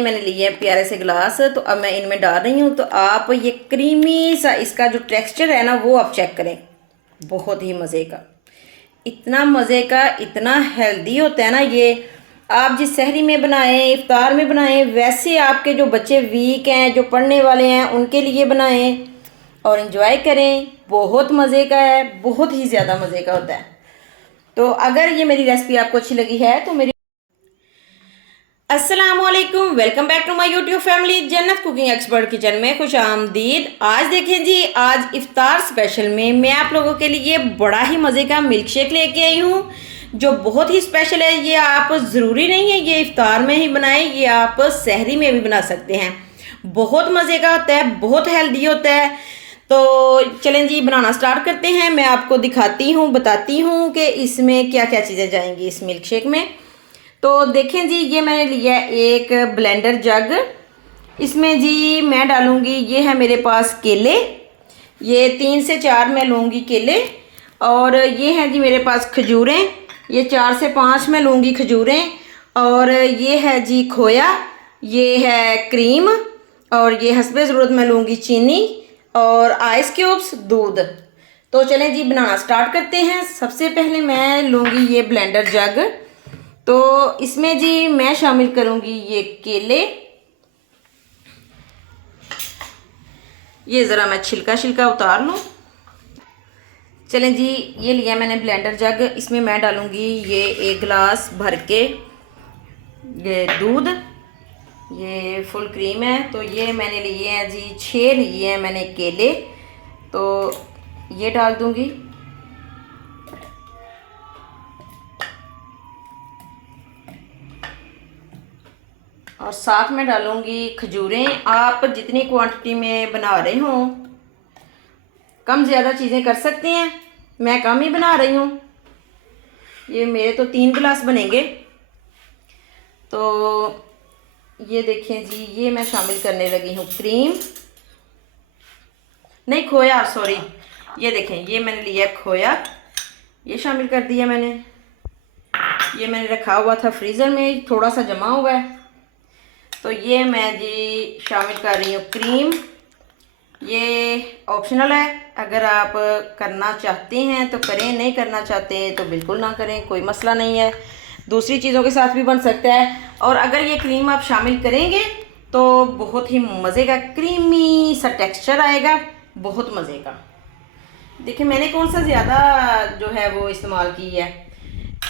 ये मैंने लिए हैं प्यारे से गिलास, तो अब मैं इनमें डाल रही हूँ। तो आप ये क्रीमी सा इसका जो टेक्सचर है ना वो आप चेक करें, बहुत ही मज़े का, इतना मज़े का, इतना हेल्दी होता है ना ये। आप जिस सहरी में बनाएं, इफ्तार में बनाएं, वैसे आपके जो बच्चे वीक हैं, जो पढ़ने वाले हैं, उनके लिए बनाएं और इन्जॉय करें। बहुत मज़े का है, बहुत ही ज़्यादा मज़े का होता है। तो अगर ये मेरी रेसिपी आपको अच्छी लगी है तो मेरी अस्सलामुअलैकुम, welcome back to my YouTube family. Jannat cooking expert kitchen में खुश आमदीद। आज देखें जी, आज इफ्तार स्पेशल में मैं आप लोगों के लिए बड़ा ही मज़े का मिल्क शेक लेके आई हूँ, जो बहुत ही स्पेशल है। ये आप ज़रूरी नहीं है ये इफ्तार में ही बनाएं, ये आप सहरी में भी बना सकते हैं। बहुत मज़े का होता है, बहुत हेल्दी होता है। तो चलें जी, बनाना स्टार्ट करते हैं। मैं आपको दिखाती हूँ, बताती हूँ कि इसमें क्या क्या चीज़ें जाएंगी इस मिल्क शेक में। तो देखें जी, ये मैंने लिया है एक ब्लेंडर जग। इसमें जी मैं डालूँगी, ये है मेरे पास केले, ये 3 से 4 मैं लूँगी केले। और ये हैं जी मेरे पास खजूरें, ये 4 से 5 मैं लूँगी खजूरें। और ये है जी खोया, ये है क्रीम, और ये हस्बे ज़रूरत मैं लूँगी चीनी, और आइस क्यूब्स, दूध। तो चलें जी बनाना स्टार्ट करते हैं। सबसे पहले मैं लूँगी ये ब्लेंडर जग। तो इसमें जी मैं शामिल करूँगी ये केले, ये ज़रा मैं छिलका उतार लूँ। चलें जी, ये लिया मैंने ब्लेंडर जग, इसमें मैं डालूँगी ये 1 गिलास भर के ये दूध, ये फुल क्रीम है। तो ये मैंने लिए हैं जी 6 लिए हैं मैंने केले, तो ये डाल दूँगी। और साथ में डालूँगी खजूरें। आप जितनी क्वांटिटी में बना रहे हो कम ज़्यादा चीज़ें कर सकते हैं, मैं कम ही बना रही हूँ। ये मेरे तो 3 गिलास बनेंगे। तो ये देखें जी, ये मैं शामिल करने लगी हूँ क्रीम, नहीं खोया, सॉरी। ये देखें, ये मैंने लिया खोया, ये शामिल कर दिया मैंने। ये मैंने रखा हुआ था फ्रीज़र में, थोड़ा सा जमा हुआ है। तो ये मैं जी शामिल कर रही हूँ क्रीम। ये ऑप्शनल है, अगर आप करना चाहते हैं तो करें, नहीं करना चाहते तो बिल्कुल ना करें, कोई मसला नहीं है, दूसरी चीज़ों के साथ भी बन सकता है। और अगर ये क्रीम आप शामिल करेंगे तो बहुत ही मज़े का क्रीमी सा टेक्सचर आएगा, बहुत मज़े का। देखिए मैंने कौन सा ज़्यादा जो है वो इस्तेमाल की है,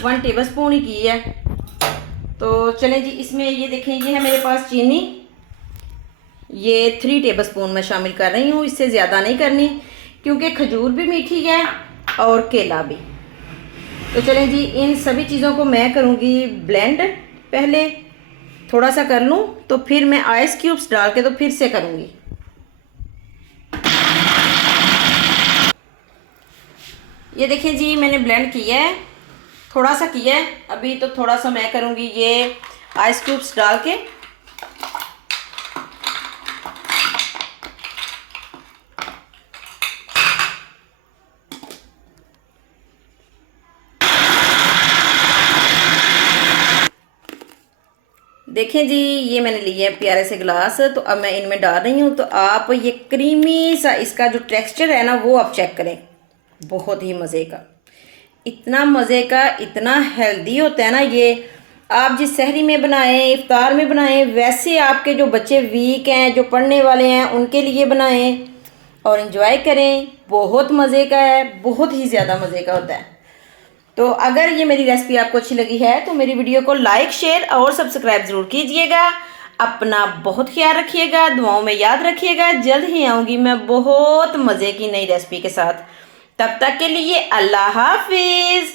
1 टेबलस्पून ही की है। तो चलें जी, इसमें ये देखें, ये है मेरे पास चीनी, ये 3 टेबलस्पून मैं शामिल कर रही हूँ, इससे ज़्यादा नहीं करनी क्योंकि खजूर भी मीठी है और केला भी। तो चलें जी, इन सभी चीज़ों को मैं करूँगी ब्लेंड। पहले थोड़ा सा कर लूँ तो फिर मैं आइस क्यूब्स डाल के तो फिर से करूँगी। ये देखें जी, मैंने ब्लेंड किया है, थोड़ा सा किया है अभी, तो थोड़ा सा मैं करूँगी ये आइस क्यूब्स डाल के। देखें जी, ये मैंने लिए हैं प्यारे से गिलास, तो अब मैं इनमें डाल रही हूँ। तो आप ये क्रीमी सा इसका जो टेक्सचर है ना वो आप चेक करें, बहुत ही मज़े का, इतना मज़े का, इतना हेल्दी होता है ना ये। आप जिस सहरी में बनाएं, इफ्तार में बनाएं, वैसे आपके जो बच्चे वीक हैं, जो पढ़ने वाले हैं, उनके लिए बनाएं और इन्जॉय करें। बहुत मज़े का है, बहुत ही ज़्यादा मज़े का होता है। तो अगर ये मेरी रेसिपी आपको अच्छी लगी है तो मेरी वीडियो को लाइक, शेयर और सब्सक्राइब ज़रूर कीजिएगा। अपना बहुत ख्याल रखिएगा, दुआओं में याद रखिएगा। जल्द ही आऊँगी मैं बहुत मज़े की नई रेसिपी के साथ। तब तक के लिए अल्लाह हाफिज़।